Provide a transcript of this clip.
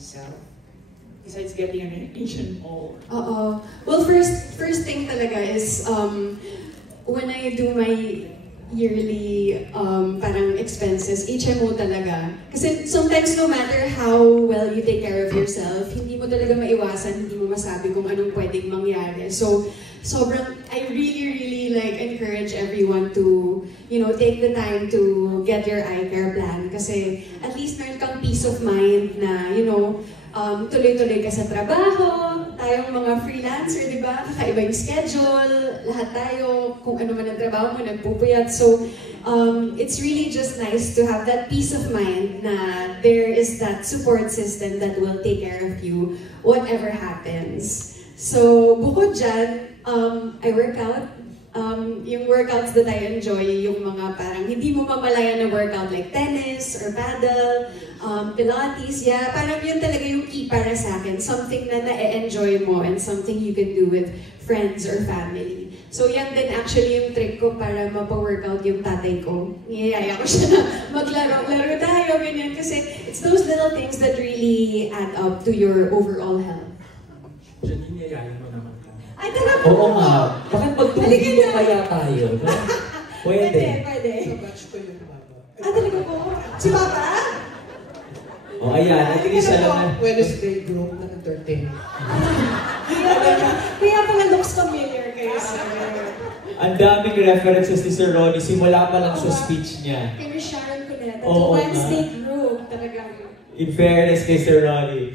yourself? Besides getting an Asian mole. Well, first thing talaga is when I do my yearly parang expenses, HMO talaga. Kasi sometimes no matter how well you take care of yourself, hindi mo talaga maiwasan, hindi mo masabi kung anong pwedeng mangyari. So, I really like encourage everyone to, take the time to get your eye care plan. Kasi at least meron kang peace of mind na, tuloy-tuloy ka sa trabaho, tayong mga freelancer, di ba? Kakaiba yung schedule, lahat tayo, kung ano man ang trabaho mo, nagpupuyat. So, it's really just nice to have that peace of mind na there is that support system that will take care of you, whatever happens. So, bukod dyan, I work out. Yung workouts that I enjoy, yung mga parang hindi mo mamalayan na workout like tennis or paddle, Pilates, parang yun talaga yung key para sa akin. Something na na-enjoy mo and something you can do with friends or family. So yan din actually yung trick ko para mapa-workout yung tatay ko. Niyayaya ko siya na maglaro tayo, ganyan. Kasi it's those little things that really add up to your overall health. Janine, niyayaya mo naman ka. Ay, talaga po! Oo nga. Bakit magtugin mo kaya tayo? Pwede. Sa batch ko yung baba. Talaga po? Si Papa? O ayan, natigis siya lang. Wednesday group na entertain. Kaya pala looks familiar kayo sa Ang daming references ni Sir Ronnie, simula pa lang sa speech niya. Kay Sharon Cuneta, Oo, Wednesday group, talagang. In fairness kay Sir Ronnie.